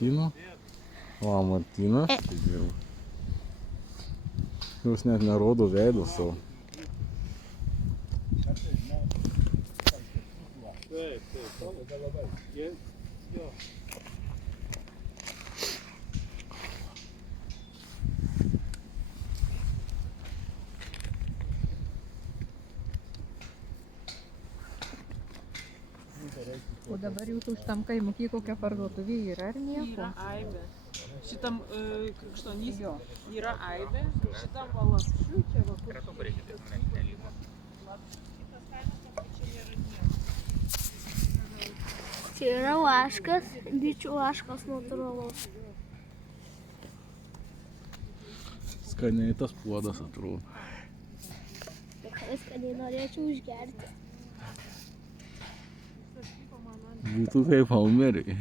Martyno. O, Martynas tai dirba. Jūs net nerodo veido savo. O dabar jūsų šitam kaimuky kokia parduotuvė yra ar nieko? Yra aibė. Šitam krikštonys yra aibė. Šitam valapšiui čia va kur. Kitas kaimas, kad čia nėra nieko. Čia yra vaškas, bičių vaškas natūralus. Skaniai tas puodas atrodo. Tikrai skaniai norėčiau išgerti. Būtų kaip Haumeriai.